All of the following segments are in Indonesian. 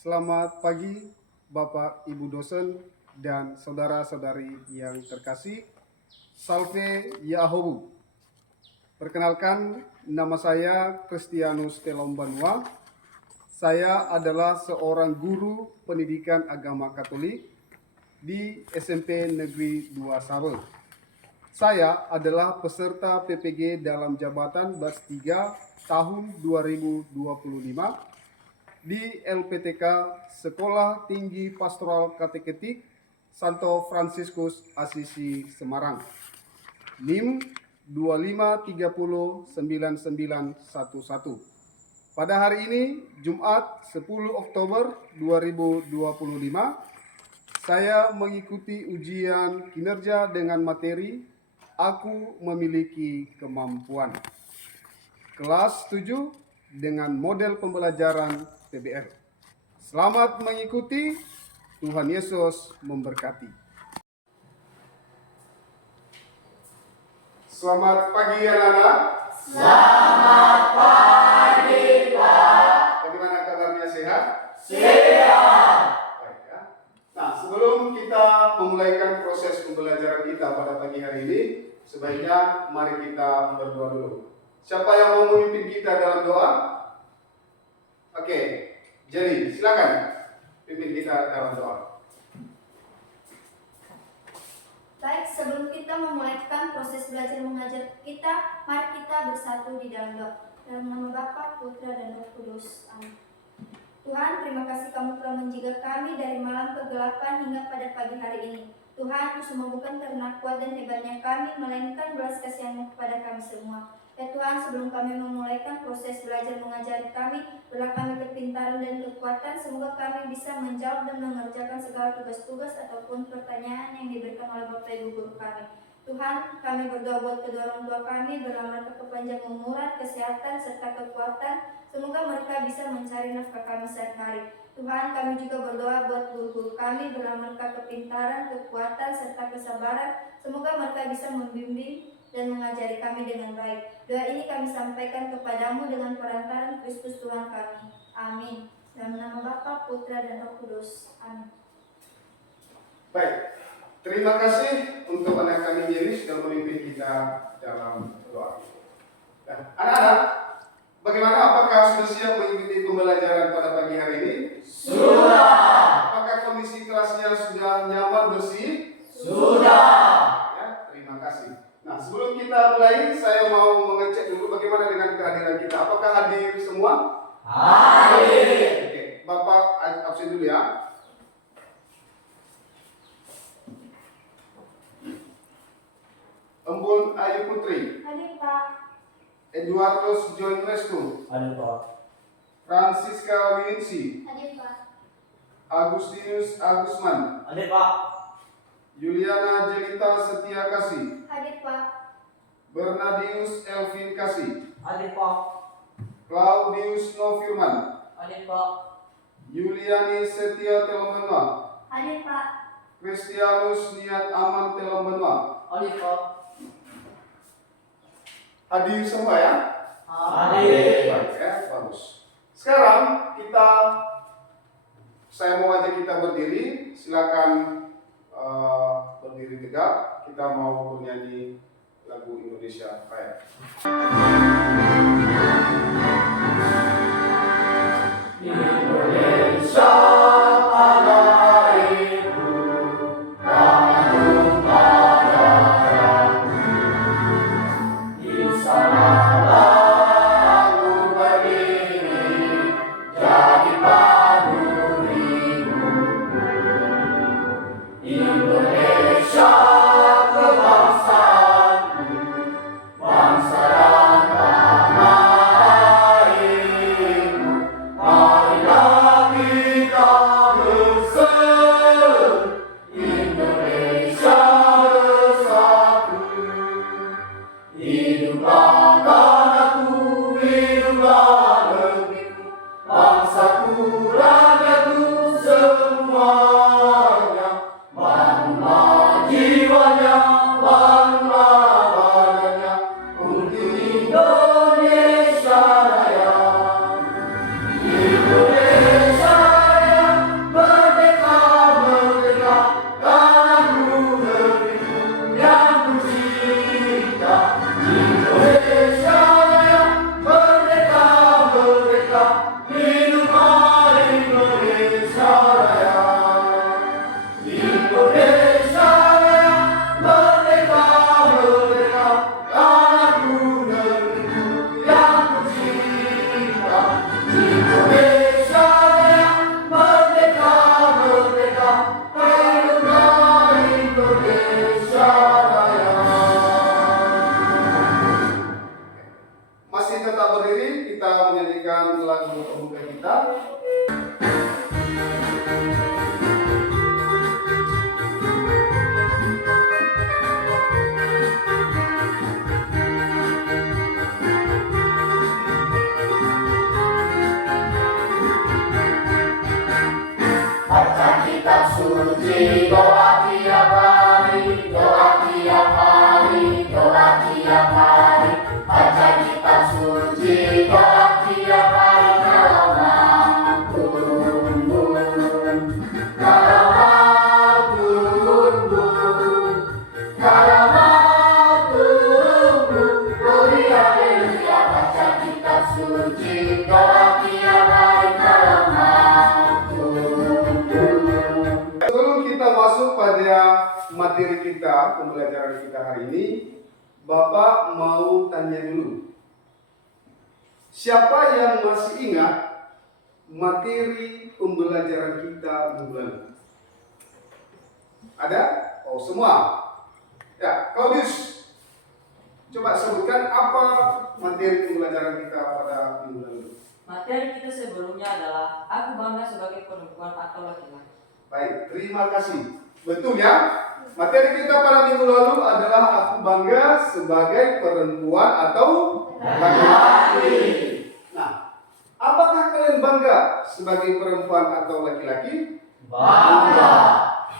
Selamat pagi Bapak Ibu dosen dan saudara-saudari yang terkasih. Salve Yahobu. Perkenalkan, nama saya Kristianus Telombanua. Saya adalah seorang guru pendidikan agama Katolik di SMP Negeri 2 Sabe. Saya adalah peserta PPG dalam jabatan batch 3 tahun 2025 di LPTK Sekolah Tinggi Pastoral Kateketik Santo Fransiskus Asisi Semarang. NIM 2530911. Pada hari ini, Jumat 10 Oktober 2025, saya mengikuti ujian kinerja dengan materi Aku Memiliki Kemampuan. Kelas 7 dengan model pembelajaran PBR. Selamat mengikuti, Tuhan Yesus memberkati. Selamat pagi anak-anak. Selamat pagi, Pak. Bagaimana kabarnya, sehat? Sehat. Baik ya. Nah, sebelum kita memulaikan proses pembelajaran kita pada pagi hari ini, sebaiknya mari kita berdoa dulu. Siapa yang mau memimpin kita dalam doa? Oke, jadi silakan pimpin kita dalam doa. Baik, sebelum kita memulaikan proses belajar mengajar kita, mari kita bersatu di dalam doa. Dalam nama Bapa, Putra, dan Roh Kudus. Amin. Tuhan, terima kasih Kamu telah menjaga kami dari malam kegelapan hingga pada pagi hari ini. Tuhan, semua bukan karena kuat dan hebatnya kami, melainkan belas kasihan-Mu kepada kami semua. Ya Tuhan, sebelum kami memulaikan proses belajar mengajar kami, berilah kami kepintaran dan kekuatan, semoga kami bisa menjawab dan mengerjakan segala tugas-tugas ataupun pertanyaan yang diberikan oleh Bapak Ibu guru kami. Tuhan, kami berdoa buat kedua orang tua kami, dalam mereka kepanjang umuran, kesehatan, serta kekuatan, semoga mereka bisa mencari nafkah kami sehari-hari. Tuhan, kami juga berdoa buat guru-guru kami, dalam mereka kepintaran, kekuatan, serta kesabaran, semoga mereka bisa membimbing dan mengajari kami dengan baik. Doa ini kami sampaikan kepadamu dengan perantaran Kristus Tuhan kami. Amin. Dalam nama Bapa, Putra, dan Roh Kudus. Amin. Baik, terima kasih untuk anak kami Yeris sudah memimpin kita dalam doa. Nah, anak-anak, bagaimana? Apakah sudah siap mengikuti pembelajaran pada pagi hari ini? Sudah. Apakah kondisi kelasnya sudah nyaman, bersih? Sudah. Ya, terima kasih. Nah, sebelum kita mulai, saya mau mengecek dulu bagaimana dengan kehadiran kita. Apakah hadir semua? Hadir. Oke, Bapak absen dulu ya. Embun Ayu Putri, Hadir Pak. Eduardus John Restu, Hadir, Pak. Francisca Winsi, Hadir Pak. Agustinus Agusman, Hadir, Pak. Juliana Jelita Setia Kasih, Hadir Pak. Bernadius Elvin Kasih, Hadir, Pak. Claudius Novirman, Hadir, Pak. Yuliani Setia Telombenua, Hadir Pak. Kristianus Niat Aman Telombenua. Hadir, Pak. Hadir semua ya? Hadir. Baik ya, bagus. Sekarang saya mau ajak kita berdiri. Silakan berdiri tegak. Kita mau bernyanyi lagu Indonesia Raya. Indonesia tanah airku, tanah tumpah darahku. Di sanalah aku berdiri, jadi panglima. Indonesia kebangsaanku, bangsa dan tanah airku. Marilah kitab suci, doa tiap hari, doa tiap hari, doa tiap hari. Baca kitab suci, doa tiap hari. Kalau mau bun, kalau mau bun, kalau mau bun, beri haleluya. Baca kitab suci, doa tiap hari. Kalau mau bun. Sebelum kita masuk pada materi kita, pembelajaran kita hari ini, Bapak mau tanya dulu. Siapa yang masih ingat materi pembelajaran kita minggu lalu? Ada? Oh, semua. Ya, Claudius, coba sebutkan apa materi pembelajaran kita pada minggu lalu. Materi kita sebelumnya adalah aku bangga sebagai perempuan atau laki-laki. Baik, terima kasih. Betul ya? Materi kita pada minggu lalu adalah aku bangga sebagai perempuan atau laki-laki. Nah, apakah kalian bangga sebagai perempuan atau laki-laki? Bangga.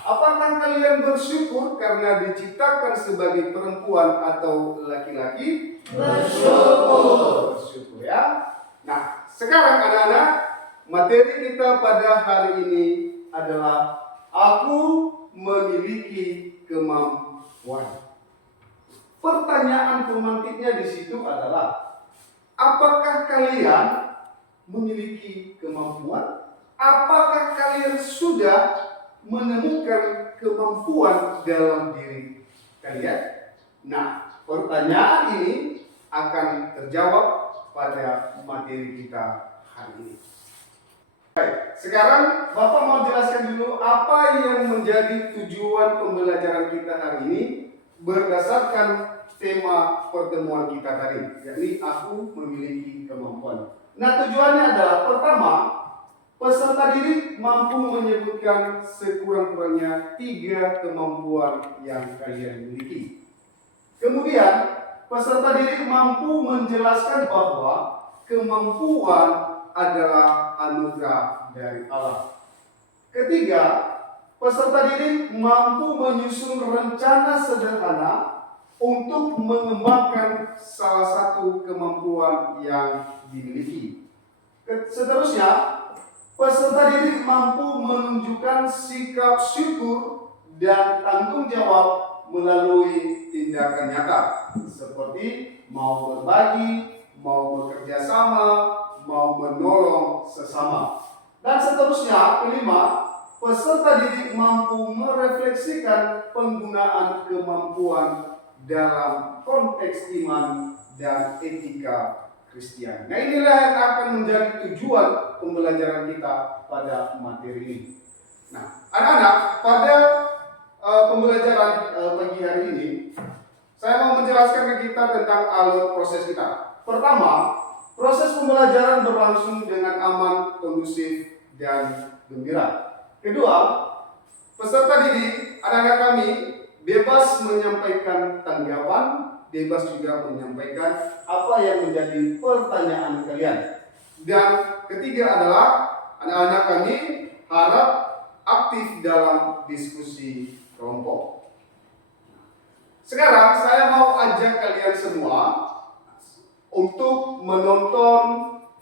Apakah kalian bersyukur karena diciptakan sebagai perempuan atau laki-laki? Bersyukur. Bersyukur ya. Nah, sekarang anak-anak, materi kita pada hari ini adalah aku memiliki kemampuan. Pertanyaan pemantiknya di situ adalah, apakah kalian memiliki kemampuan? Apakah kalian sudah menemukan kemampuan dalam diri kalian? Nah, pertanyaan ini akan terjawab pada materi kita hari ini. Baik, sekarang Bapak mau jelaskan dulu apa yang menjadi tujuan pembelajaran kita hari ini berdasarkan tema pertemuan kita tadi, yakni aku memiliki kemampuan. Nah, tujuannya adalah pertama, peserta didik mampu menyebutkan sekurang-kurangnya 3 kemampuan yang kalian miliki. Kemudian, peserta didik mampu menjelaskan bahwa kemampuan adalah anugerah dari Allah. Ketiga, peserta didik mampu menyusun rencana sederhana untuk mengembangkan salah satu kemampuan yang dimiliki. Seterusnya, peserta didik mampu menunjukkan sikap syukur dan tanggung jawab melalui tindakan nyata, seperti mau berbagi, mau bekerja sama, mau menolong sesama. Dan seterusnya, kelima, peserta didik mampu merefleksikan penggunaan kemampuan dalam konteks iman dan etika Kristiani. Nah, inilah yang akan menjadi tujuan pembelajaran kita pada materi ini. Nah, anak-anak, pada pembelajaran pagi hari ini, saya mau menjelaskan ke kita tentang alur proses kita. Pertama, proses pembelajaran berlangsung dengan aman, kondusif, dan gembira. Kedua, peserta didik, anak-anak kami bebas menyampaikan tanggapan, bebas juga menyampaikan apa yang menjadi pertanyaan kalian. Dan ketiga adalah anak-anak kami harap aktif dalam diskusi kelompok. Sekarang saya mau ajak kalian semua untuk menonton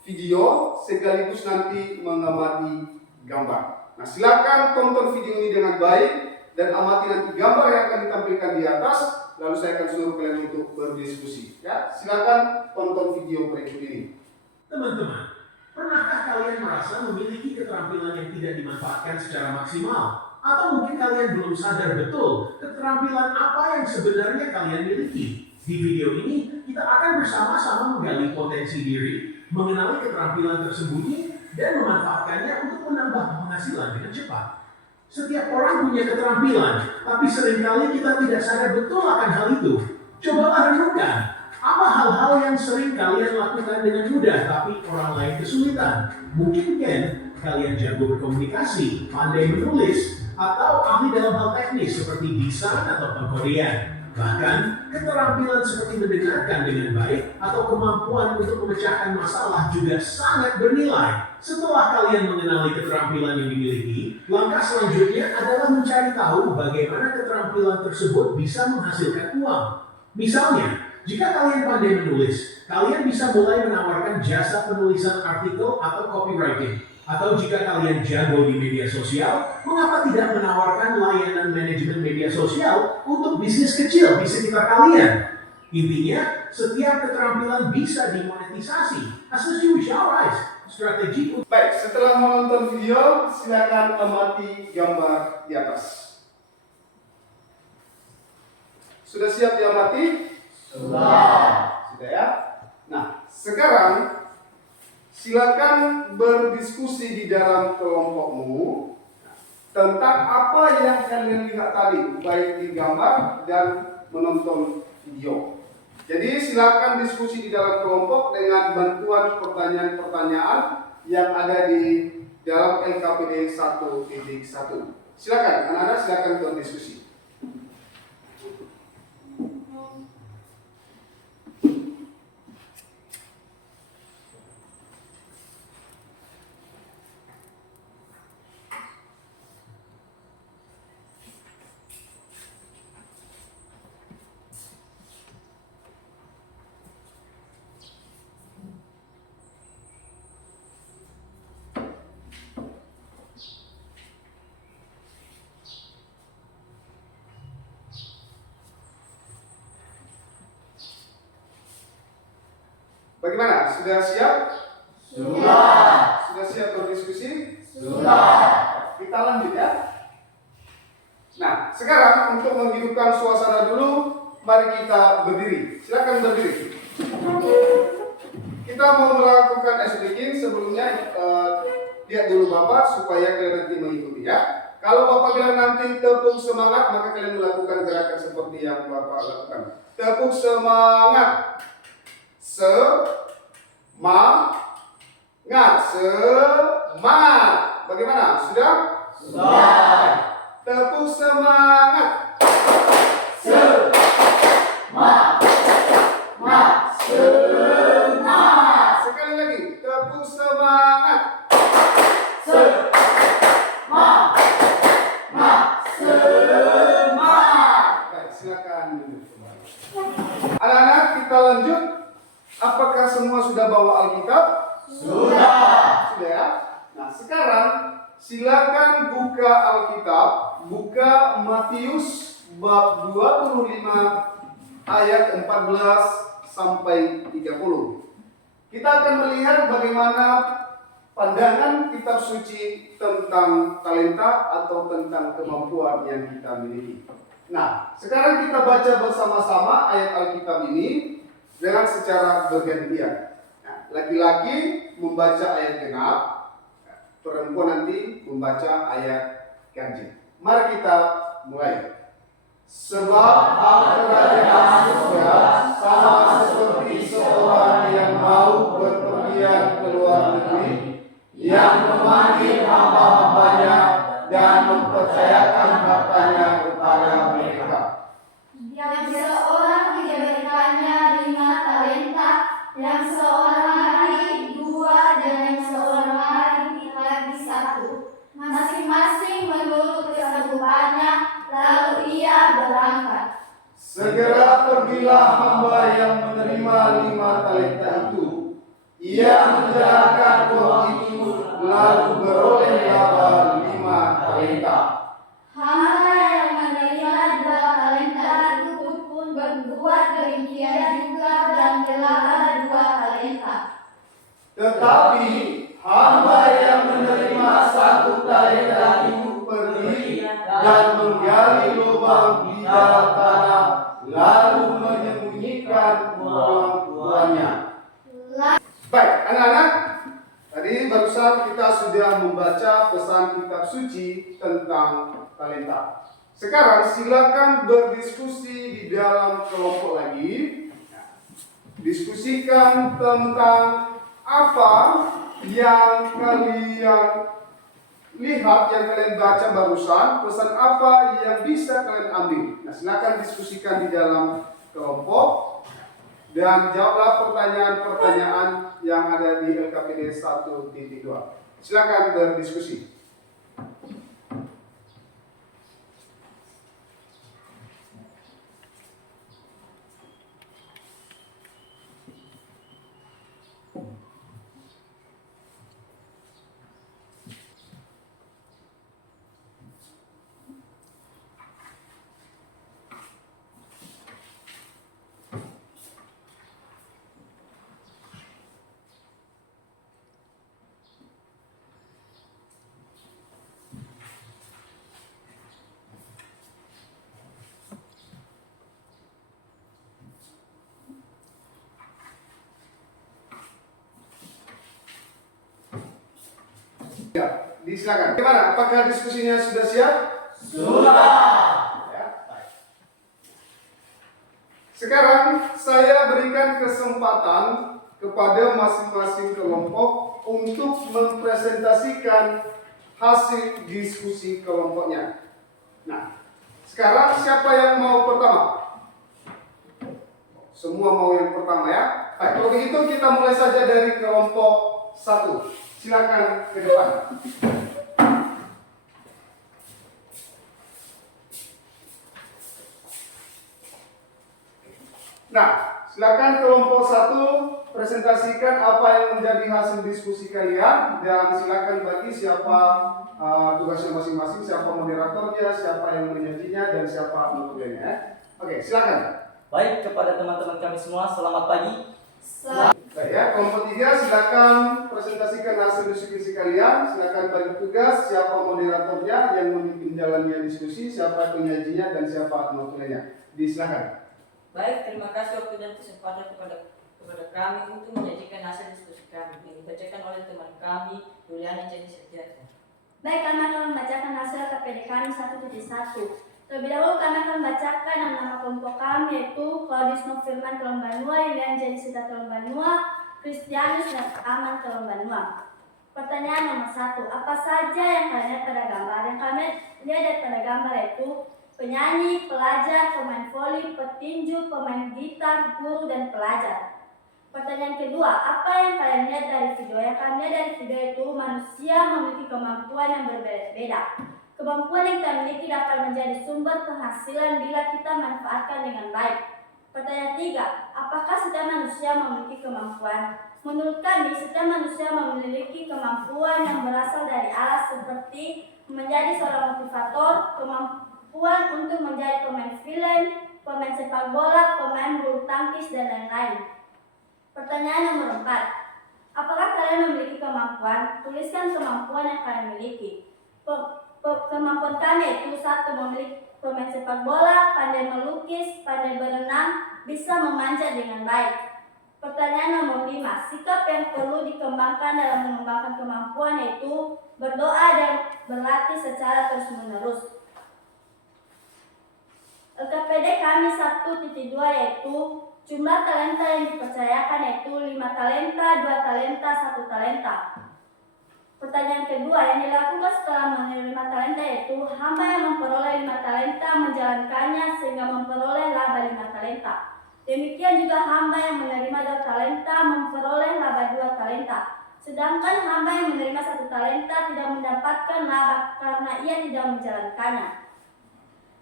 video sekaligus nanti mengamati gambar. Nah, silakan tonton video ini dengan baik dan amati nanti gambar yang akan ditampilkan di atas. Lalu saya akan suruh kalian untuk berdiskusi. Ya, silakan tonton video berikut ini. Teman-teman, pernahkah kalian merasa memiliki keterampilan yang tidak dimanfaatkan secara maksimal? Atau mungkin kalian belum sadar betul keterampilan apa yang sebenarnya kalian miliki? Di video ini, kita akan bersama-sama menggali potensi diri, mengenali keterampilan tersembunyi, dan memanfaatkannya untuk menambah penghasilan dengan cepat. Setiap orang punya keterampilan, tapi seringkali kita tidak sadar betul akan hal itu. Cobalah renungkan, apa hal-hal yang sering kalian lakukan dengan mudah, tapi orang lain kesulitan? Mungkin kalian jago berkomunikasi, pandai menulis, atau ahli dalam hal teknis seperti desain atau pengkodean. Bahkan, keterampilan seperti mendengarkan dengan baik atau kemampuan untuk memecahkan masalah juga sangat bernilai. Setelah kalian mengenali keterampilan yang dimiliki, langkah selanjutnya adalah mencari tahu bagaimana keterampilan tersebut bisa menghasilkan uang. Misalnya, jika kalian pandai menulis, kalian bisa mulai menawarkan jasa penulisan artikel atau copywriting. Atau jika kalian jago di media sosial, mengapa tidak menawarkan layanan manajemen media sosial untuk bisnis kecil di sekitar kalian? Intinya, setiap keterampilan bisa dimonetisasi. As the Jew shall rise. Strategi. Baik, setelah menonton video, silakan amati gambar di atas. Sudah siap diamati? Sudah. Sudah ya? Nah, sekarang silakan berdiskusi di dalam kelompokmu tentang apa yang kalian lihat tadi, baik di gambar dan menonton video. Jadi silakan diskusi di dalam kelompok dengan bantuan pertanyaan-pertanyaan yang ada di dalam LKPD 1.1. Silakan, anak-anak silakan berdiskusi. Bagaimana? Sudah siap? Sudah. Sudah siap berdiskusi? Sudah. Kita lanjut ya. Nah, sekarang untuk menghidupkan suasana dulu, mari kita berdiri. Silakan berdiri. Kita mau melakukan ice breaking. Sebelumnya lihat dulu Bapak supaya kalian nanti mengikuti ya. Kalau Bapak bilang nanti tepuk semangat, maka kalian melakukan gerakan seperti yang Bapak lakukan. Tepuk semangat. Semangat. Bagaimana? Sudah? Sudah. Tepuk semangat. Semangat. Semangat. Sekali lagi, tepuk semangat. Semangat. Semangat. Baik, silakan duduk kembali. Anak-anak, kita lanjut. Apakah semua sudah bawa Alkitab? Sudah. Sudah ya? Nah, sekarang silakan buka Alkitab, buka Matius bab 25 ayat 14 sampai 30. Kita akan melihat bagaimana pandangan kitab suci tentang talenta atau tentang kemampuan yang kita miliki. Nah, sekarang kita baca bersama-sama ayat Alkitab ini dengan secara bergantian. Nah, laki-laki membaca ayat genap, perempuan nanti membaca ayat ganjil. Mari kita mulai. Sebab hak kerajaan surga sama seperti seorang yang mau berpergian ke luar negeri, yang memanggil hamba-hambanya dan mempercayakan hartanya kepada mereka. Yang seorang diberikannya 5 talenta, yang seorang lagi 2, dan yang seorang lagi 1, masing-masing menurut kesanggupannya, lalu ia berangkat. Segera pergilah hamba yang menerima 5 talenta itu. Ia menjalankan uang itu, lalu beroleh laba 5 talenta. Hamba yang menerima 2 talenta itu pun berbuat demikian juga dan telah 2 talenta. Tetapi hamba yang menerima 1 talenta itu pergi dan menggali lubang di dalam tanah, lalu menyembunyikan uang-uangnya. Baik, anak-anak, tadi barusan kita sudah membaca pesan kitab suci tentang talenta. Sekarang silakan berdiskusi di dalam kelompok lagi. Diskusikan tentang apa yang kalian lihat yang kalian baca barusan, pesan apa yang bisa kalian ambil. Nah, silakan diskusikan di dalam kelompok dan jawablah pertanyaan-pertanyaan yang ada di LKPD 1.2. Silakan berdiskusi. Ya, disilakan. Gimana? Apakah diskusinya sudah siap? Sudah. Ya, baik. Sekarang saya berikan kesempatan kepada masing-masing kelompok untuk mempresentasikan hasil diskusi kelompoknya. Nah, sekarang siapa yang mau pertama? Semua mau yang pertama ya? Baik, kalau begitu kita mulai saja dari kelompok 1. Silakan ke depan. Nah, silakan kelompok 1 presentasikan apa yang menjadi hasil diskusi kalian dan silakan bagi siapa tugasnya masing-masing, siapa moderatornya, siapa yang menyajinya dan siapa penulisnya. Oke, silakan. Baik, kepada teman-teman kami semua, selamat pagi. Baik ya, kelompok 3 silakan presentasikan hasil diskusi kalian. Silakan bagi tugas siapa moderatornya yang memimpin jalannya diskusi, siapa penyajinya dan siapa penulisnya. Disilakan. Baik, terima kasih waktu dan kesempatan kepada kami untuk menyajikan hasil diskusi kami yang dibacakan oleh teman kami, Yuliani Jenny Setiato. Baik, kami akan membacakan hasil KPD kami 1.1. Terlebih dahulu kami akan membacakan nama kelompok kami, yaitu Claudius Nofirman Telombanua, Yulian Jenisita Telombanua, Kristianus dan Aman Telombanua. Pertanyaan nomor 1. Apa saja yang kalian lihat pada gambar? Yang kami lihat pada gambar yaitu penyanyi, pelajar, pemain voli, petinju, pemain gitar, guru, dan pelajar. Pertanyaan kedua, apa yang kalian lihat dari video? Yang kami lihat dari video itu manusia memiliki kemampuan yang berbeda-beda. Kemampuan yang kita miliki dapat menjadi sumber penghasilan bila kita manfaatkan dengan baik. Pertanyaan 3, apakah setiap manusia memiliki kemampuan? Menurut kami, setiap manusia memiliki kemampuan yang berasal dari Allah seperti menjadi seorang motivator, kemampuan untuk menjadi pemain film, pemain sepak bola, pemain bulu tangkis, dan lain-lain. Pertanyaan nomor 4, apakah kalian memiliki kemampuan? Tuliskan kemampuan yang kalian miliki. Kemampuan kami itu 1. Memiliki pemain sepak bola, pandai melukis, pandai berenang, bisa memanjat dengan baik. Pertanyaan nomor 5, sikap yang perlu dikembangkan dalam mengembangkan kemampuan yaitu berdoa dan berlatih secara terus-menerus. LKPD kami 1.2 yaitu jumlah talenta yang dipercayakan yaitu 5 talenta, 2 talenta, 1 talenta. Pertanyaan kedua, yang dilakukan setelah menerima talenta yaitu hamba yang memperoleh 5 talenta menjalankannya sehingga memperoleh laba 5 talenta. Demikian juga hamba yang menerima 2 talenta memperoleh laba 2 talenta. Sedangkan hamba yang menerima 1 talenta tidak mendapatkan laba karena ia tidak menjalankannya.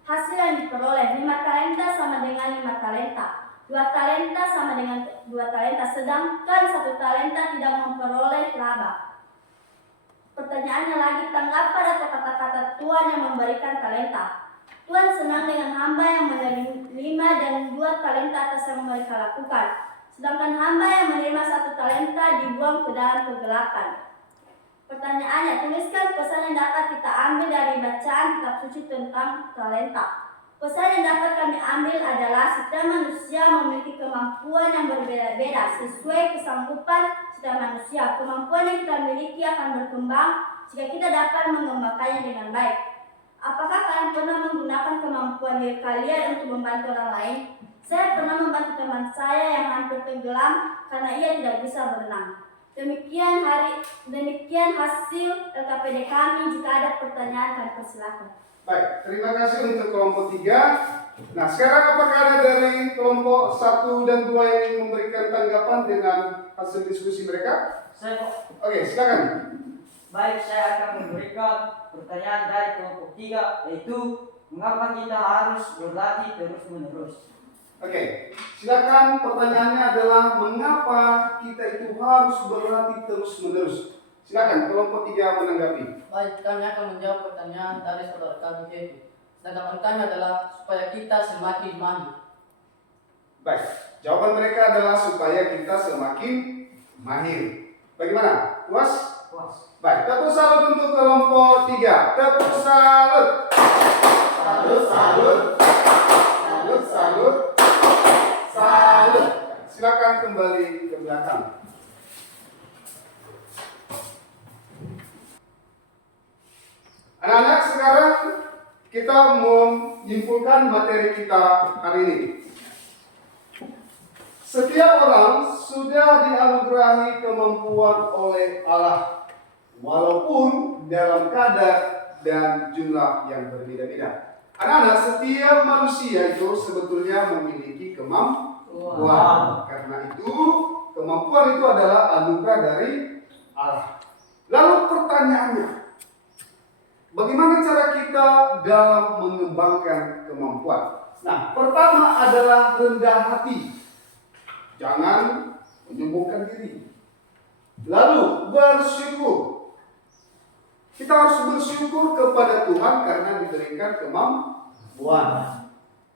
Hasil yang diperoleh 5 talenta sama dengan 5 talenta. 2 talenta sama dengan 2 talenta, sedangkan 1 talenta tidak memperoleh laba. Pertanyaannya lagi, tanggapan atau kata-kata Tuhan yang memberikan talenta. Tuhan senang dengan hamba yang menerima dan 2 talenta atas yang mereka lakukan. Sedangkan hamba yang menerima 1 talenta dibuang ke dalam kegelapan. Pertanyaannya, tuliskan pesan yang dapat kita ambil dari bacaan kitab suci tentang talenta. Pesan yang dapat kami ambil adalah setiap manusia memiliki kemampuan yang berbeda-beda sesuai kesanggupan setiap manusia. Kemampuan yang kita miliki akan berkembang jika kita dapat mengembangkannya dengan baik. Apakah kalian pernah menggunakan kemampuan diri kalian untuk membantu orang lain? Saya pernah membantu teman saya yang hampir tenggelam karena ia tidak bisa berenang. Demikian hasil LKPD kami. Jika ada pertanyaan, kami persilakan. Baik, terima kasih untuk kelompok 3. Nah, sekarang apakah ada dari kelompok 1 dan 2 yang ingin memberikan tanggapan dengan hasil diskusi mereka? Saya Oke, silakan. baik, saya akan memberikan pertanyaan dari kelompok 3, yaitu mengapa kita harus berlatih terus-menerus? Oke, silakan. Pertanyaannya adalah mengapa kita itu harus berlatih terus-menerus. Silakan kelompok 3 menanggapi. Baik, kami akan menjawab pertanyaan dari saudara kami Kevin. Tanggapan kami adalah supaya kita semakin mahir. Baik, jawaban mereka adalah supaya kita semakin mahir. Bagaimana? Puas? Puas. Baik, tepuk salut untuk kelompok 3. Tepuk salut. Salut, salut. Salut, salut. Salut. Silakan kembali ke belakang. Anak-anak, sekarang kita menyimpulkan materi kita hari ini. Setiap orang sudah dianugerahi kemampuan oleh Allah, walaupun dalam kadar dan jumlah yang berbeda-beda. Anak-anak, setiap manusia itu sebetulnya memiliki kemampuan. Karena itu, kemampuan itu adalah anugerah dari Allah. Lalu pertanyaannya, bagaimana cara kita dalam mengembangkan kemampuan? Nah, pertama adalah rendah hati. Jangan menyombongkan diri. Lalu bersyukur. Kita harus bersyukur kepada Tuhan karena diberikan kemampuan.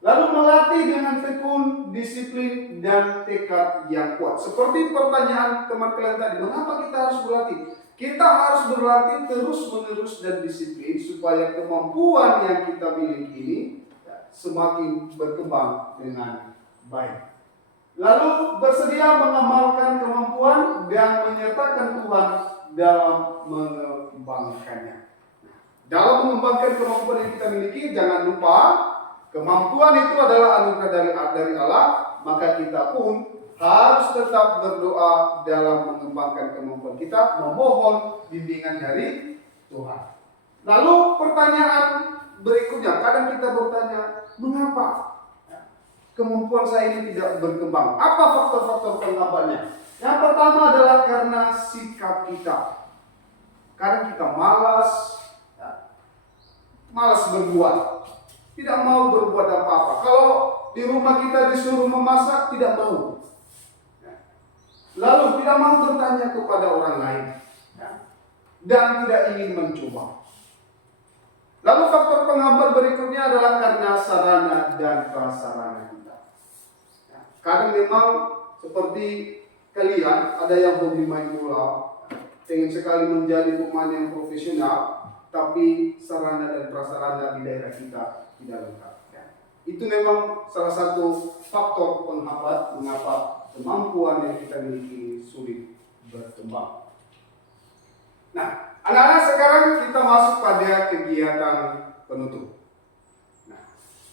Lalu melatih dengan tekun, disiplin, dan tekad yang kuat. Seperti pertanyaan teman kalian tadi, mengapa kita harus berlatih? Kita harus berlatih terus-menerus dan disiplin supaya kemampuan yang kita miliki ini semakin berkembang dengan baik. Lalu bersedia mengamalkan kemampuan dan menyertakan Tuhan dalam mengembangkannya. Dalam mengembangkan kemampuan yang kita miliki, jangan lupa kemampuan itu adalah anugerah dari Allah, maka kita pun harus tetap berdoa dalam mengembangkan kemampuan kita, memohon bimbingan dari Tuhan. Lalu pertanyaan berikutnya, kadang kita bertanya, mengapa kemampuan saya ini tidak berkembang? Apa faktor-faktor penghambatnya? Yang pertama adalah karena sikap kita. Kadang kita malas berbuat, tidak mau berbuat apa-apa. Kalau di rumah kita disuruh memasak, tidak mau. Lalu tidak mau bertanya kepada orang lain, dan tidak ingin mencoba. Lalu faktor penghambat berikutnya adalah karena sarana dan prasarana kita. Kadang memang seperti kalian, ada yang hobi main bola, ingin sekali menjadi pemain yang profesional, tapi sarana dan prasarana di daerah kita tidak lengkap. Itu memang salah satu faktor penghambat mengapa kemampuan yang kita miliki sulit berkembang. Nah, anak-anak, sekarang kita masuk pada kegiatan penutup. Nah,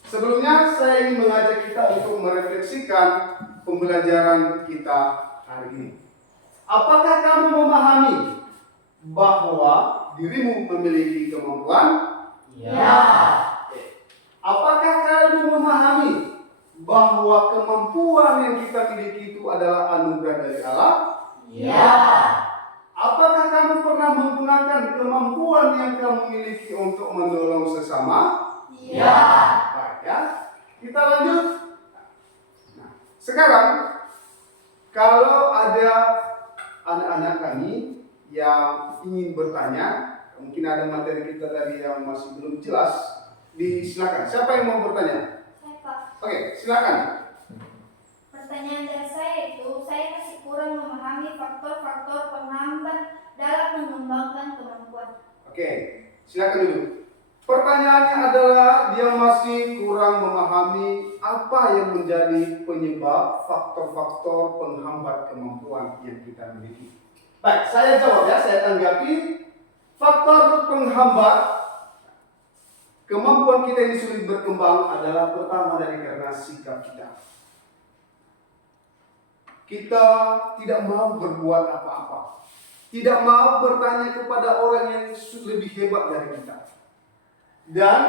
sebelumnya saya ingin mengajak kita untuk merefleksikan pembelajaran kita hari ini. Apakah kamu memahami bahwa dirimu memiliki kemampuan? Ya. Apakah kamu memahami bahwa kemampuan yang kita miliki itu adalah anugerah dari Allah? Ya. Apakah kamu pernah menggunakan kemampuan yang kamu miliki untuk menolong sesama? Ya. Baik ya. Kita lanjut. Nah, sekarang kalau ada anak-anak kami yang ingin bertanya, mungkin ada materi kita tadi yang masih belum jelas, silakan. Siapa yang mau bertanya? Saya, Pak. Oke, silakan. Pertanyaan dari saya itu, saya masih kurang memahami faktor-faktor penghambat dalam mengembangkan kemampuan. Oke, silakan dulu. Pertanyaannya adalah dia masih kurang memahami apa yang menjadi penyebab faktor-faktor penghambat kemampuan yang kita miliki. Baik, saya jawab ya, saya tanggapi. Faktor penghambat kemampuan kita ini sulit berkembang adalah pertama dari karena sikap kita. kita tidak mau berbuat apa-apa. Tidak mau bertanya kepada orang yang lebih hebat dari kita. Dan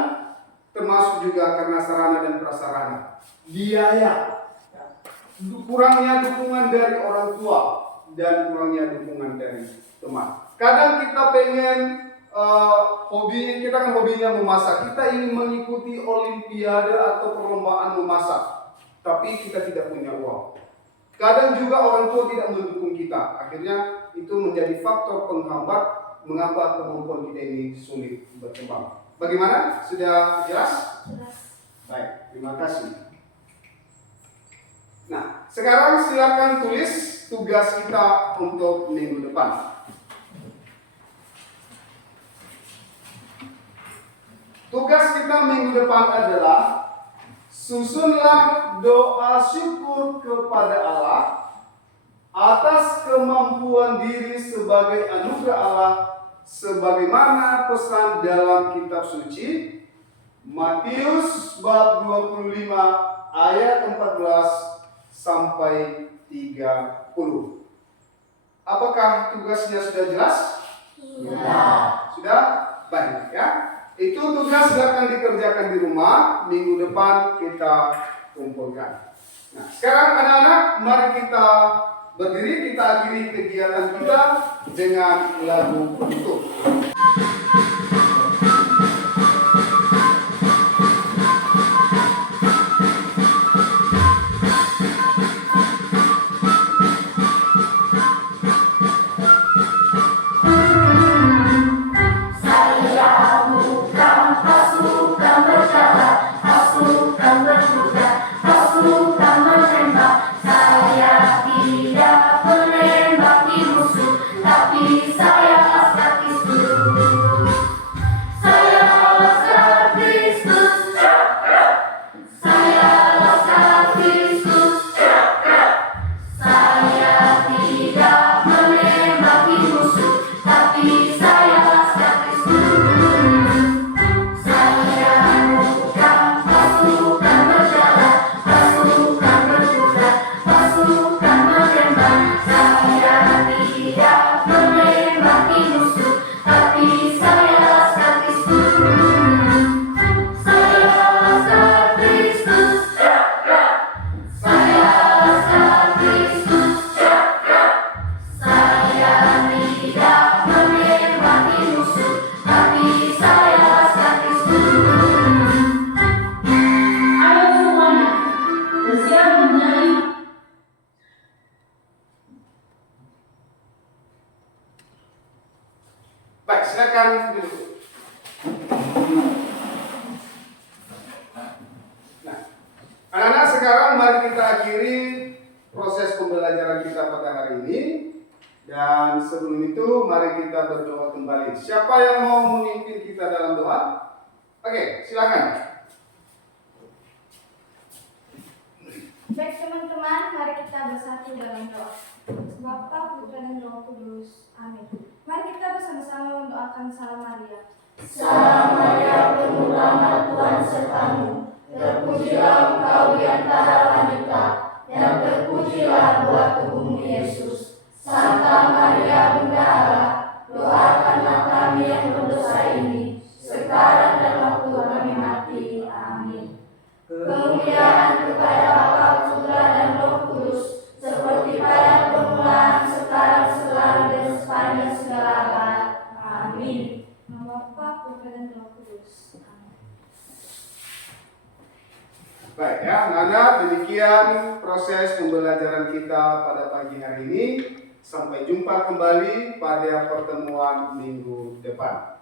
termasuk juga karena sarana dan prasarana. Biaya. Kurangnya dukungan dari orang tua dan kurangnya dukungan dari teman. Kadang kita pengen kita kan hobinya memasak. Kita ingin mengikuti olimpiade atau perlombaan memasak, tapi kita tidak punya uang. Kadang juga orang tua tidak mendukung kita. Akhirnya itu menjadi faktor penghambat mengapa kemampuan kita ini sulit berkembang. Bagaimana? Sudah jelas? Jelas. Baik, terima kasih. Nah, sekarang silakan tulis tugas kita untuk minggu depan. Tugas kita minggu depan adalah susunlah doa syukur kepada Allah atas kemampuan diri sebagai anugerah Allah sebagaimana pesan dalam kitab suci Matius bab 25 ayat 14 sampai 30. Apakah tugasnya sudah jelas? Sudah? Baik ya. Itu tugas akan dikerjakan di rumah. Minggu depan kita kumpulkan. Nah, sekarang anak-anak, mari kita berdiri, kita akhiri kegiatan kita dengan lagu penutup. Baik, silakan duduk. Nah, anak-anak, sekarang mari kita akhiri proses pembelajaran kita pada hari ini. Dan sebelum itu, mari kita berdoa kembali. Siapa yang mau memimpin kita dalam doa? Oke, silakan. Baik teman-teman, mari kita bersatu dalam doa. Bapa, Putra, dan Roh Kudus. Amin. Mari kita bersama-sama mendoakan Salam Maria. Salam Maria, penuh rahmat Tuhan sertamu. Terpujilah engkau di antara wanita, dan terpujilah buah tubuhmu Yesus. Santa Maria, Bunda Allah, doakanlah kami yang berdosa ini, sekarang dan waktu kami mati. Amin. Kemuliaan kepada Bapa, Putra, dan Roh Kudus, seperti pada permulaan, sekarang, selalu, dan sepanjang segala abad. Amin. Nama Bapa, Putra, dan Roh Kudus. Amin. Baik ya, anak-anak, demikian proses pembelajaran kita pada pagi hari ini. Sampai jumpa kembali pada pertemuan minggu depan.